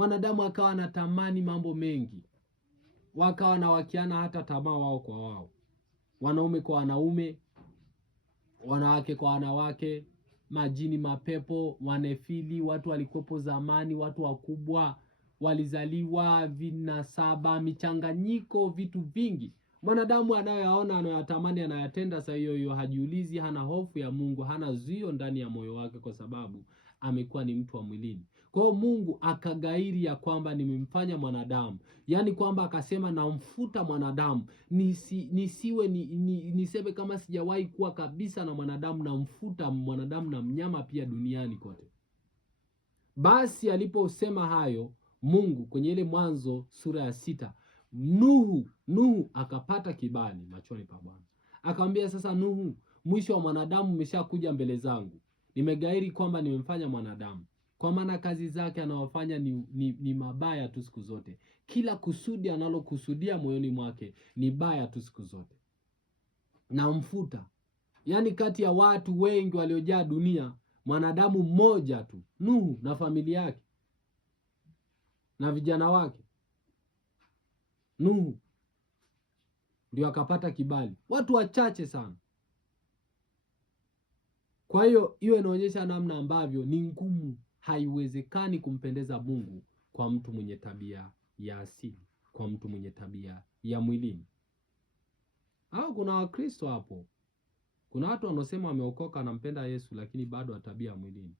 Mwanadamu akawa anatamani mambo mengi, wakawa na wakiana hata tamaa wao kwa wao, wanaume kwa wanaume, wanawake kwa wanawake, majini, mapepo, wanefili, watu walikopo zamani, watu wakubwa walizaliwa, vinasaba, michanganyiko, vitu vingi. Mwanadamu anayoyaona, anayoyatamani, anayatenda saa hiyo hiyo, hajiulizi, hana hofu ya Mungu, hana zuio ndani ya moyo wake, kwa sababu amekuwa ni mtu wa mwilini. Kwa hiyo Mungu akagairi ya kwamba nimemfanya mwanadamu, yaani kwamba akasema namfuta mwanadamu, niseme kama sijawahi kuwa kabisa na mwanadamu, namfuta mwanadamu na mnyama pia duniani kote. Basi aliposema hayo Mungu kwenye ile Mwanzo sura ya 6, Nuhu akapata kibali machoni pa Bwana. Akamwambia, sasa Nuhu, mwisho wa mwanadamu umeshakuja mbele zangu. Nimegairi kwamba nimemfanya mwanadamu, kwa maana kazi zake anawafanya ni mabaya tu siku zote. Kila kusudi analokusudia moyoni mwake ni baya tu siku zote. Namfuta. Yaani kati ya watu wengi waliojaa dunia, mwanadamu mmoja tu, Nuhu na familia yake na vijana wake, Nuhu ndio akapata kibali. Watu wachache sana. Kwa hiyo inaonyesha namna ambavyo ni ngumu, haiwezekani kumpendeza Mungu kwa mtu mwenye tabia ya asili, kwa mtu mwenye tabia ya mwilini. Au kuna Wakristo hapo, kuna watu wanaosema wameokoka, wanampenda Yesu, lakini bado wa tabia ya mwilini.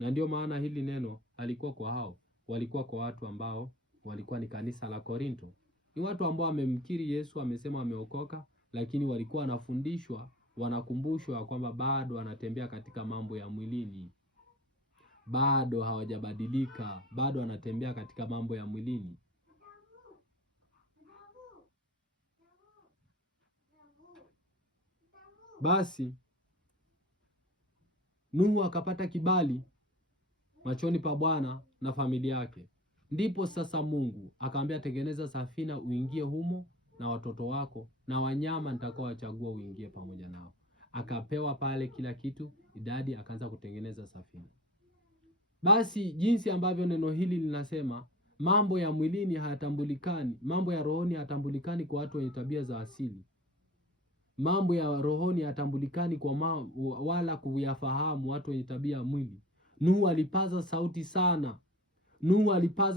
Na ndio maana hili neno alikuwa kwa hao, walikuwa kwa watu ambao walikuwa ni kanisa la Korinto. Ni watu ambao wamemkiri Yesu, wamesema wameokoka, lakini walikuwa wanafundishwa, wanakumbushwa kwamba bado wanatembea katika mambo ya mwilini. Bado hawajabadilika, bado wanatembea katika mambo ya mwilini. Basi Nuhu akapata kibali machoni pa Bwana na familia yake. Ndipo sasa Mungu akamwambia, tengeneza safina uingie humo na watoto wako na wanyama nitakao wachagua uingie pamoja nao. Akapewa pale kila kitu, idadi, akaanza kutengeneza safina. Basi jinsi ambavyo neno hili linasema, mambo ya mwilini hayatambulikani, mambo ya rohoni hayatambulikani kwa watu wenye tabia za asili. Mambo ya rohoni hayatambulikani kwa wala kuyafahamu watu wenye tabia ya mwili. Nuhu alipaza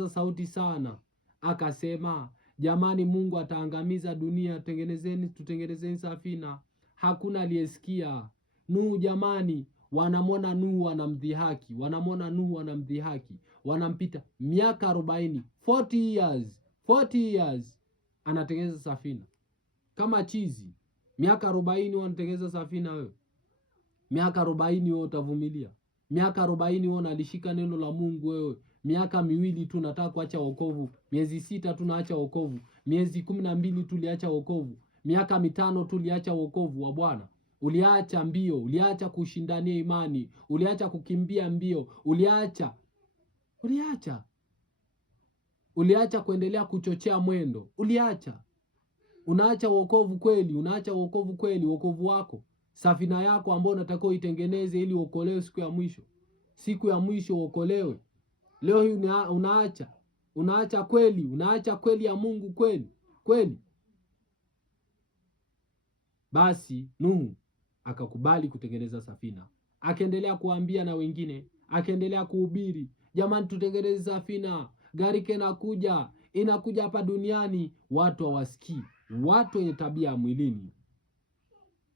sauti sana. Akasema, jamani, Mungu ataangamiza dunia, tutengenezeni safina. Hakuna aliyesikia. Nuhu, jamani, wanamwona Nuhu wanamdhihaki, wanampita miaka 40, 40 years anatengeneza safina kama chizi. Miaka 40 wanatengeneza safina wewe. Miaka 40 wewe utavumilia? Miaka 40 wewe unalishika neno la Mungu wewe? Miaka 2 tu nataka kuacha wokovu, miezi 6 tu naacha wokovu, miezi 12 tuliacha wokovu, miaka 5 tuliacha wokovu wa Bwana. Uliacha mbio, uliacha kushindania imani, uliacha kukimbia mbio, uliacha kuendelea kuchochea mwendo, unaacha wokovu kweli, wokovu wako, safina yako ambayo unatakiwa itengeneze ili uokolewe siku ya mwisho uokolewe. Leo hii unaacha kweli ya Mungu kweli. Basi Nuhu akakubali kutengeneza safina, akaendelea kuambia na wengine, akaendelea kuhubiri, jamani, tutengeneze safina, gharika inakuja hapa duniani. Watu hawasikii. Watu wenye tabia ya mwilini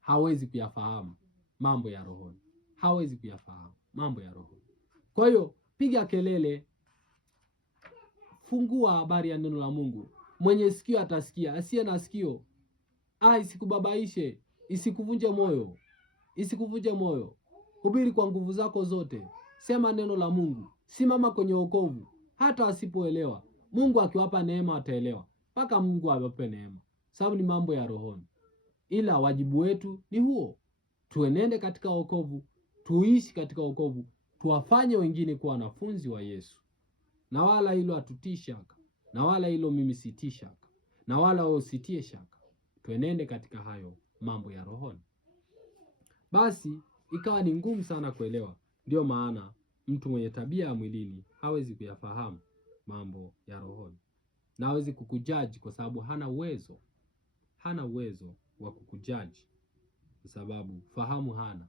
hawezi kuyafahamu mambo ya rohoni, Kwa hiyo piga kelele, fungua habari ya neno la Mungu. Mwenye sikio atasikia, asiye na sikio isikubabaishe, isikuvunje moyo. Hubiri kwa nguvu zako zote, sema neno la Mungu, simama kwenye wokovu. Hata wasipoelewa, Mungu akiwapa neema wataelewa, mpaka Mungu awape neema, sababu ni mambo ya rohoni. Ila wajibu wetu ni huo, tuenende katika wokovu, tuishi katika wokovu, tuwafanye wengine kuwa wanafunzi wa Yesu. Na wala hilo hatutii shaka, na wala hilo mimi sitii shaka, na wala wewe usitie shaka. Tuenende katika hayo mambo ya rohoni. Basi ikawa ni ngumu sana kuelewa. Ndio maana mtu mwenye tabia ya mwilini hawezi kuyafahamu mambo ya rohoni, na hawezi kukujaji kwa sababu hana uwezo wa kukujaji kwa sababu fahamu hana.